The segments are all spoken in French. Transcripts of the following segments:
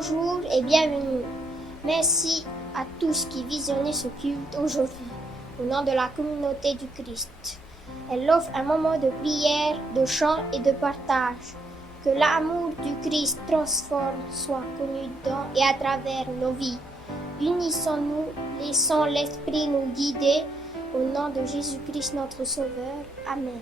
Bonjour et bienvenue. Merci à tous qui visionnaient ce culte aujourd'hui, au nom de la communauté du Christ. Elle offre un moment de prière, de chant et de partage. Que l'amour du Christ transforme soit connu dans et à travers nos vies. Unissons-nous, laissons l'Esprit nous guider. Au nom de Jésus-Christ notre Sauveur. Amen.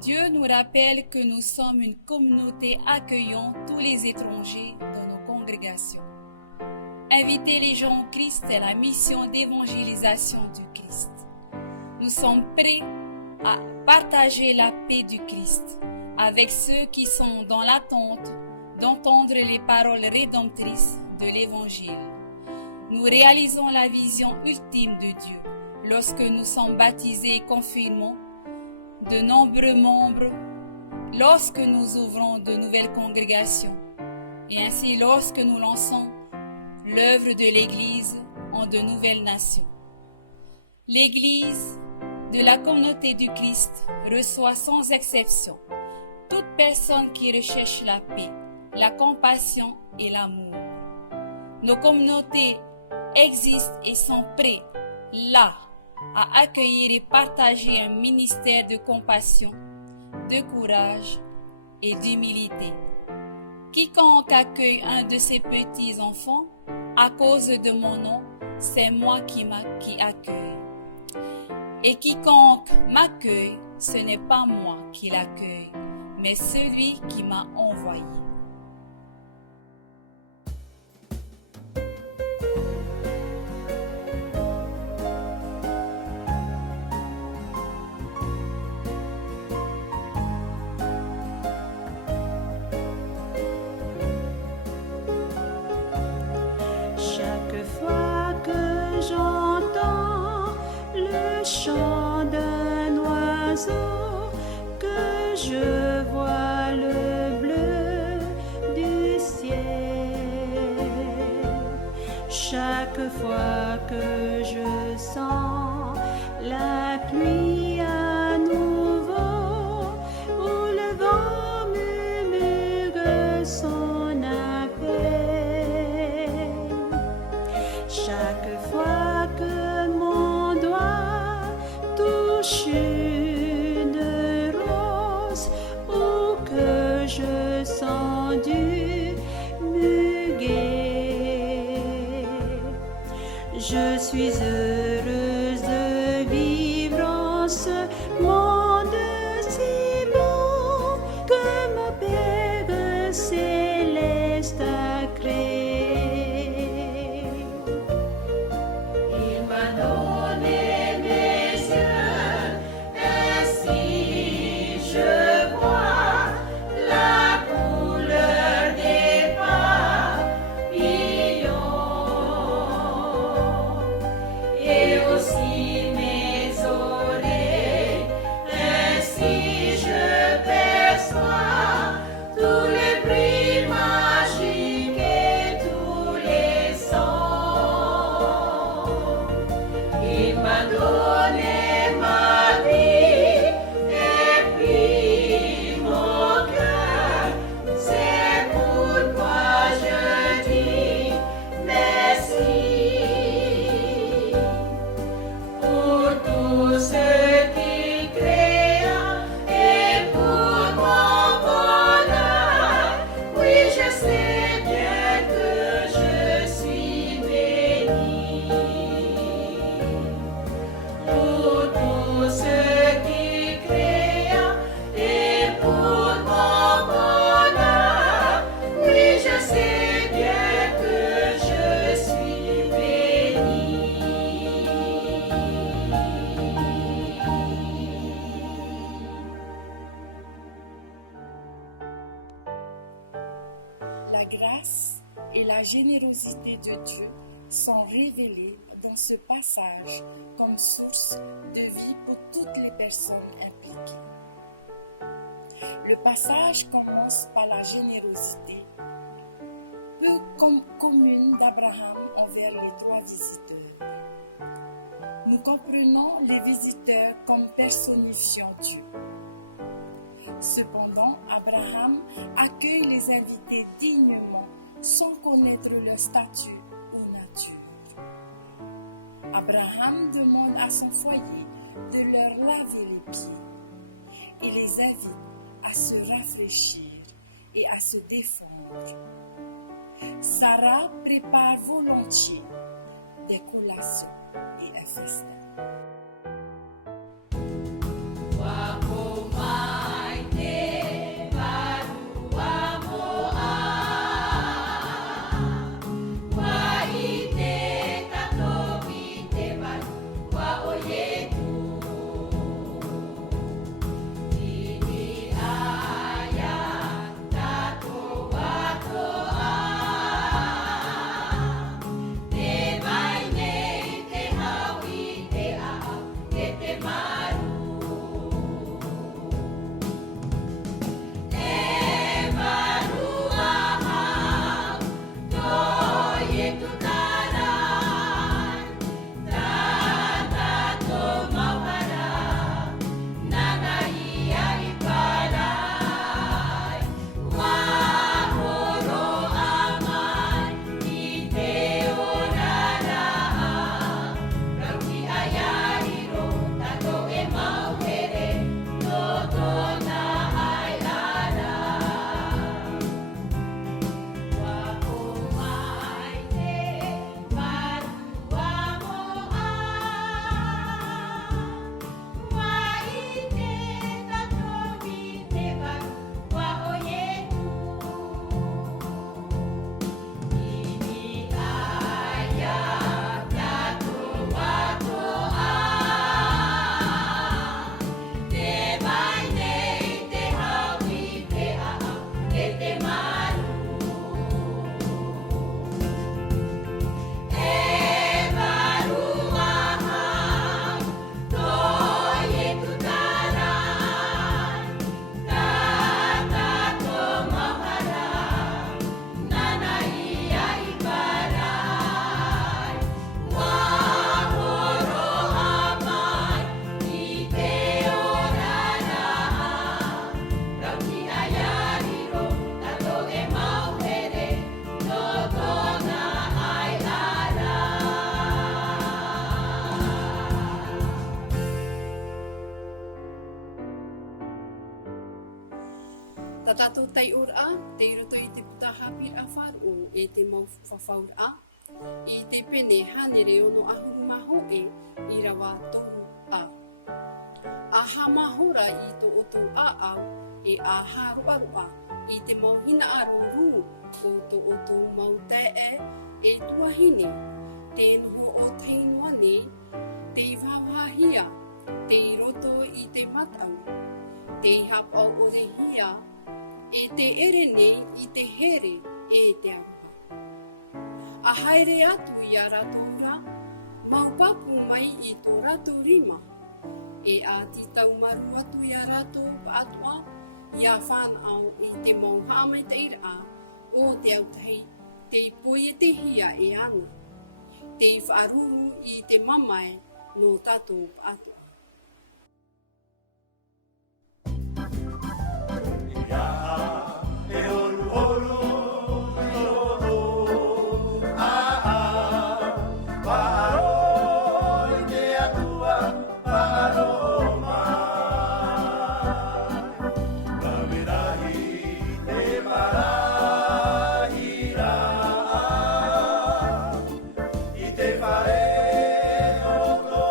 Dieu nous rappelle que nous sommes une communauté accueillant tous les étrangers dans nos congrégations. Inviter les gens au Christ est la mission d'évangélisation du Christ. Nous sommes prêts à partager la paix du Christ avec ceux qui sont dans l'attente d'entendre les paroles rédemptrices de l'Évangile. Nous réalisons la vision ultime de Dieu lorsque nous sommes baptisés et confirmons de nombreux membres, lorsque nous ouvrons de nouvelles congrégations et ainsi lorsque nous lançons l'œuvre de l'Église en de nouvelles nations. L'Église de la communauté du Christ reçoit sans exception toute personne qui recherche la paix, la compassion et l'amour. Nos communautés existent et sont prêtes là à accueillir et partager un ministère de compassion, de courage et d'humilité. Quiconque accueille un de ces petits enfants à cause de mon nom, c'est moi qui accueille. Et quiconque m'accueille, ce n'est pas moi qui l'accueille, mais celui qui m'a envoyé. Chaque fois que j'entends le chant d'un oiseau, que je vois le bleu du ciel, chaque fois que je sens la pluie à nouveau, où le vent murmure son appel, chaque fois que mon doigt touche une rose ou que je sens du muguet, je suis heureuse de vivre en ce monde si bon que mon Père La grâce et la générosité de Dieu sont révélées dans ce passage comme source de vie pour toutes les personnes impliquées. Le passage commence par la générosité, peu commune d'Abraham envers les 3 visiteurs. Nous comprenons les visiteurs comme personnifiant Dieu. Cependant, Abraham accueille les invités dignement sans connaître leur statut ou nature. Abraham demande à son foyer de leur laver les pieds et les invite à se rafraîchir et à se défendre. Sarah prépare volontiers des collations et un festin. Tatatou tai ora, te roto I te putahapi a wharu e te mau whawhaura I te pene hane reo no ahuru maho I rawa tohu a. A hamahora I to oto a au e a haruarua I te mau hina aro ru o to oto mau te e tuahine. Te noho o te noane, te whawahia, te roto I te matau, te hapa o re hia, e te ere nei I te here e te aroha. A haere atu I a ratora, maupapu mai I tō rato rima, e a titau maru atu I a rato paatua, I a whanau I te mau haamai te ira o te autahi, te pui e te hia e anga, te whaaruru I te mamae no tātou paatua. Te faré otro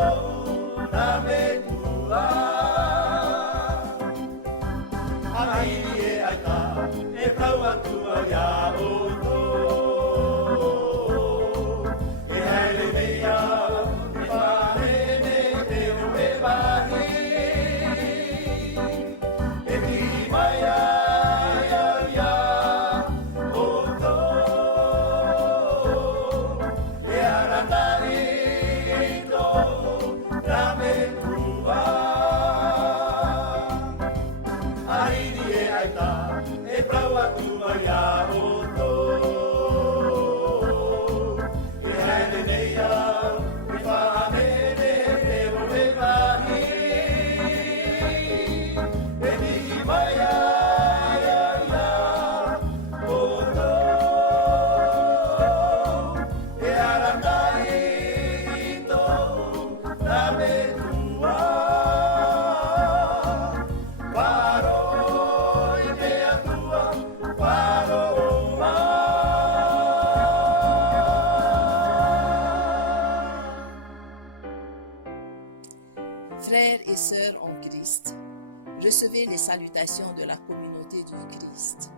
les salutations de la communauté du Christ.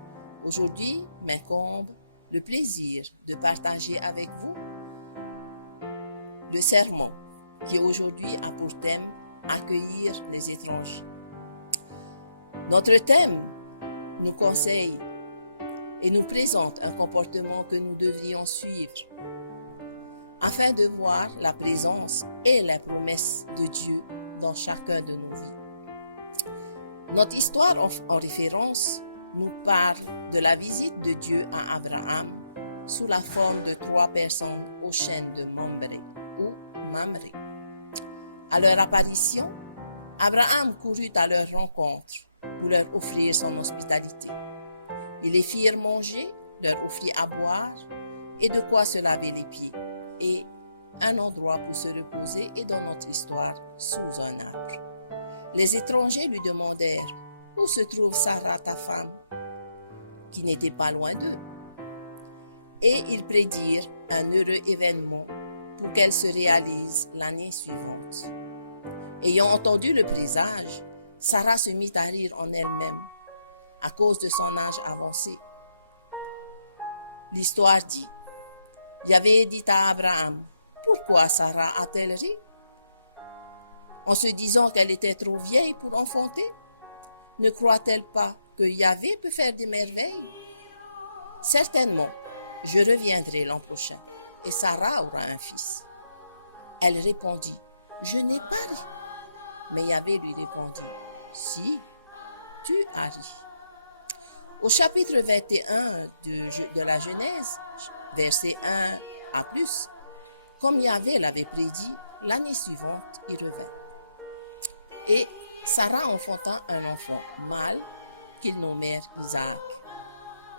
Aujourd'hui m'incombe le plaisir de partager avec vous le sermon qui aujourd'hui a pour thème accueillir les étrangers. Notre thème nous conseille et nous présente un comportement que nous devrions suivre afin de voir la présence et la promesse de Dieu dans chacun de nos vies. Notre histoire en référence nous parle de la visite de Dieu à Abraham sous la forme de 3 personnes au chêne de Mamré ou Mamré. À leur apparition, Abraham courut à leur rencontre pour leur offrir son hospitalité. Ils les firent manger, leur offrit à boire et de quoi se laver les pieds, et un endroit pour se reposer est dans notre histoire sous un arbre. Les étrangers lui demandèrent « Où se trouve Sarah, ta femme ?» qui n'était pas loin d'eux. Et ils prédirent un heureux événement pour qu'elle se réalise l'année suivante. Ayant entendu le présage, Sarah se mit à rire en elle-même à cause de son âge avancé. L'histoire dit, Yahvé dit à Abraham, « Pourquoi Sarah a-t-elle ri? En se disant qu'elle était trop vieille pour enfanter? Ne croit-elle pas que Yahvé peut faire des merveilles? Certainement, je reviendrai l'an prochain et Sarah aura un fils. » Elle répondit, « Je n'ai pas ri. » Mais Yahvé lui répondit, « Si, tu as ri. » Au chapitre 21 de la Genèse, verset 1 à plus, comme Yahvé l'avait prédit, l'année suivante, il revint. Et Sarah enfanta un enfant mâle qu'ils nommèrent Isaac.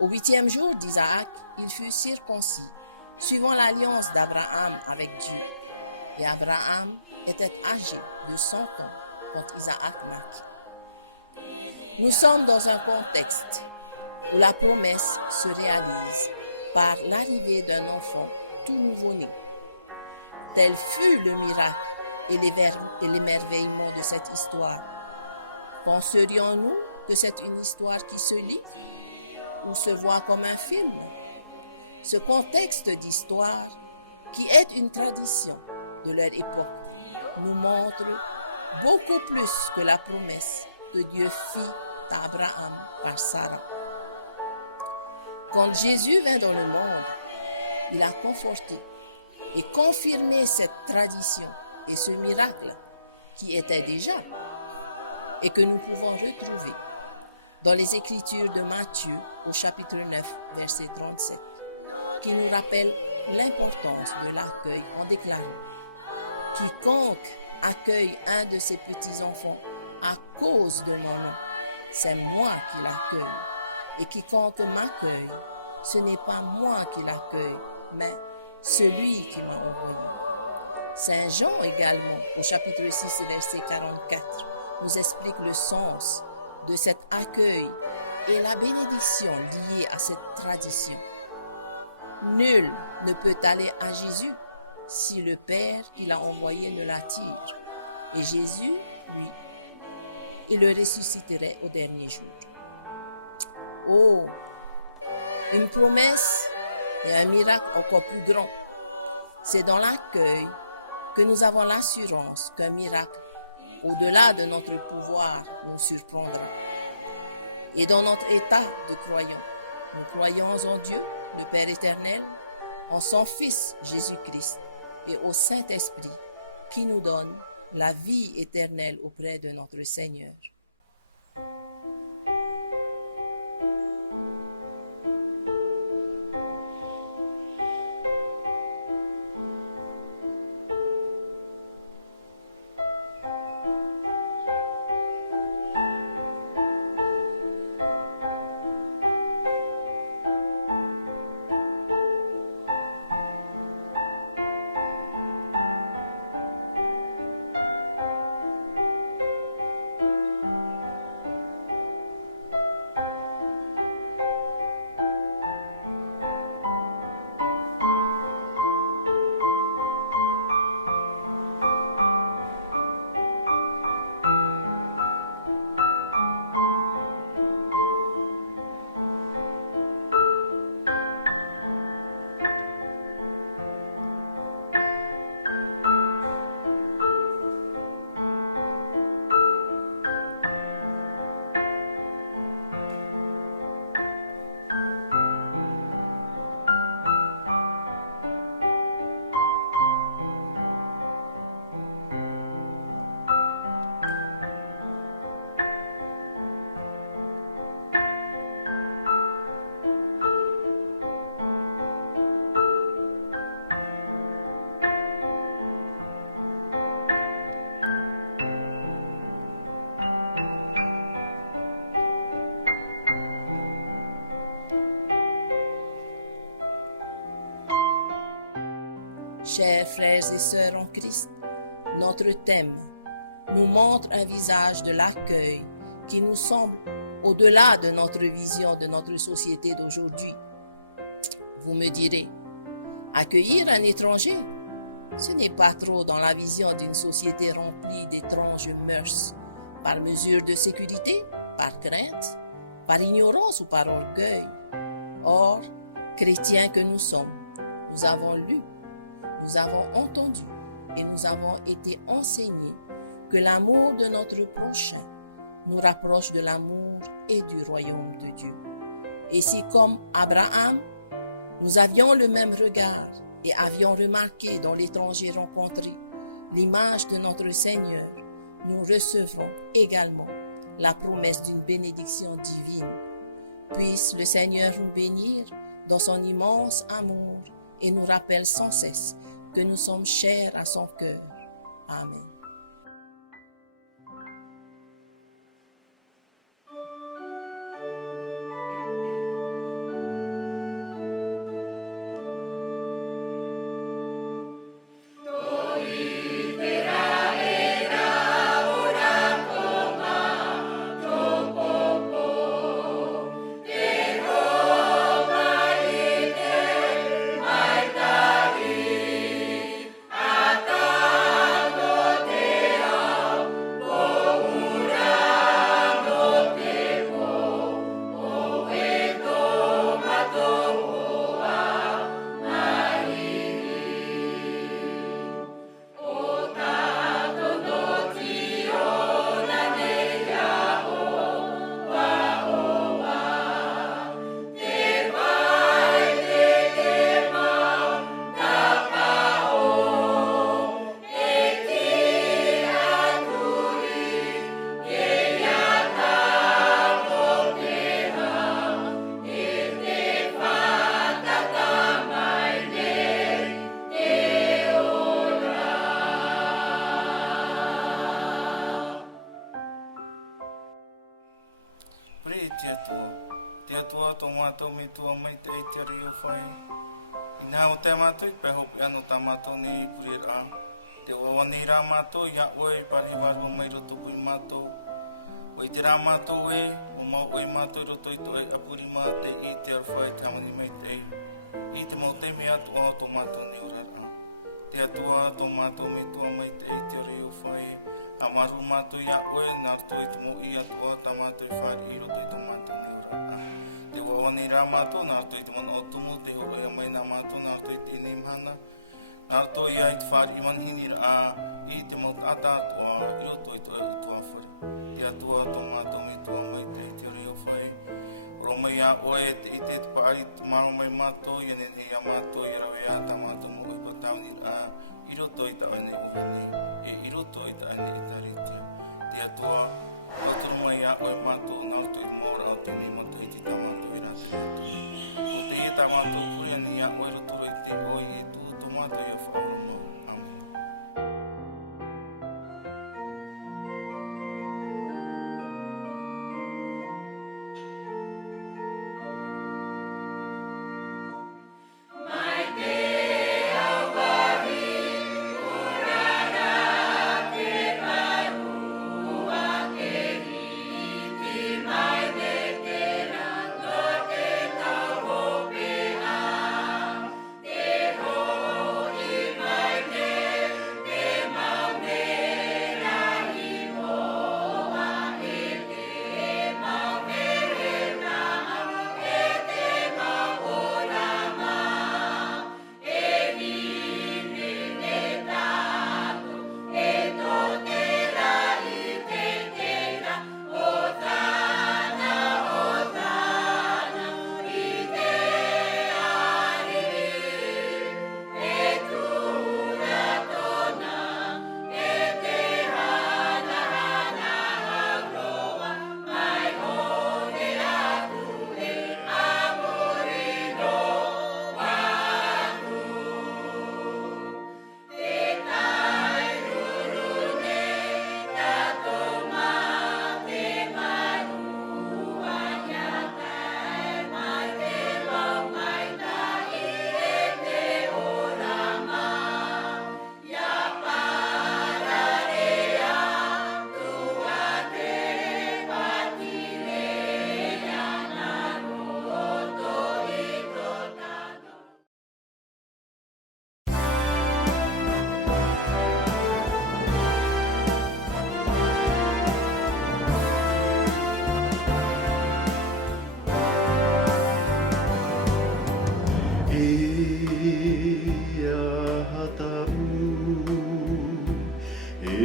Au 8e jour d'Isaac, il fut circoncis, suivant l'alliance d'Abraham avec Dieu. Et Abraham était âgé de 100 ans quand Isaac naquit. Nous sommes dans un contexte où la promesse se réalise par l'arrivée d'un enfant tout nouveau-né. Tel fut le miracle et l'émerveillement de cette histoire. Penserions-nous que c'est une histoire qui se lit ou se voit comme un film? Ce contexte d'histoire, qui est une tradition de leur époque, nous montre beaucoup plus que la promesse que Dieu fit à Abraham par Sarah. Quand Jésus vint dans le monde, il a conforté et confirmé cette tradition et ce miracle qui était déjà et que nous pouvons retrouver dans les Écritures de Matthieu au chapitre 9, verset 37, qui nous rappelle l'importance de l'accueil en déclarant « Quiconque accueille un de ces petits-enfants à cause de mon nom, c'est moi qui l'accueille. Et quiconque m'accueille, ce n'est pas moi qui l'accueille, mais celui qui m'a envoyé. » Saint Jean également, au chapitre 6, verset 44, nous explique le sens de cet accueil et la bénédiction liée à cette tradition. Nul ne peut aller à Jésus si le Père qui l'a envoyé ne l'attire. Et Jésus, lui, il le ressusciterait au dernier jour. Oh, une promesse et un miracle encore plus grand. C'est dans l'accueil que nous avons l'assurance qu'un miracle, au-delà de notre pouvoir, nous surprendra. Et dans notre état de croyants, nous croyons en Dieu, le Père éternel, en son Fils Jésus-Christ et au Saint-Esprit qui nous donne la vie éternelle auprès de notre Seigneur. Chers frères et sœurs en Christ, notre thème nous montre un visage de l'accueil qui nous semble au-delà de notre vision de notre société d'aujourd'hui. Vous me direz, accueillir un étranger, ce n'est pas trop dans la vision d'une société remplie d'étranges mœurs, par mesure de sécurité, par crainte, par ignorance ou par orgueil. Or, chrétiens que nous sommes, nous avons lu, nous avons entendu et nous avons été enseignés que l'amour de notre prochain nous rapproche de l'amour et du royaume de Dieu. Et si comme Abraham, nous avions le même regard et avions remarqué dans l'étranger rencontré l'image de notre Seigneur, nous recevrons également la promesse d'une bénédiction divine. Puisse le Seigneur nous bénir dans son immense amour et nous rappelle sans cesse que nous sommes chers à son cœur. Amen. Te atua tō mātou me tua mai te te ari o whai. I nā o te mātou i pehopi anu tā mātou ni i kuri rā. Te wawani rā mātou i a oe pari waru mai roto pui mātou. O i te rā mātou e, o mau oe mātou i roto i toi apuri mā te i te ar whai te amani mai te i. I te mau te me atu au tō mātou ni o rā. Te atua tō mātou me tua mai te te ari o whai. A maru mātou i a oe nā roto i tumo i atua tā mātou i whari i roto i tō mātou ni o rā. Te wawani rā mātou nā roto i te mana o tumu, te horo e mai nā mātou nā roto i te ni mana. Nā roto i ai te whari i manhini rā i te mau tātā atua i roto i toi o tua whari. Te atua tō mātou me tua mai te ori o whai. Ro mai a oe te i te pai te maho mai mātou i ane ni a mātou i rawe a tā mātou mo i patauni rā. I roto i ta ane o hene, i roto i ta ane i ta ritia. Te atua, mātou mai a oe mātou nā roto i mōra o te ni mātou i te tā mātou i rā te atua. O te e tā mātou kuri ane a oe roto i te oi e tū tō mātou i a whaoro mō. Amen. Mai de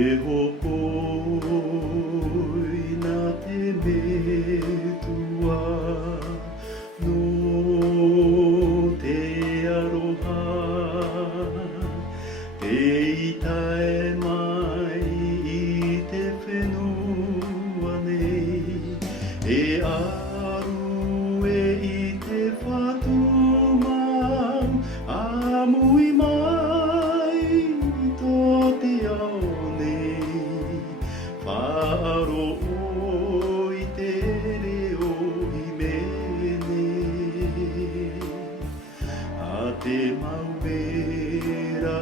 E hopoi na te metua no te aroha te itae mai I te whenua nei e aru e I te whatumau a mui mai tō te ao nei whaaro o I te reo I mene a te mauera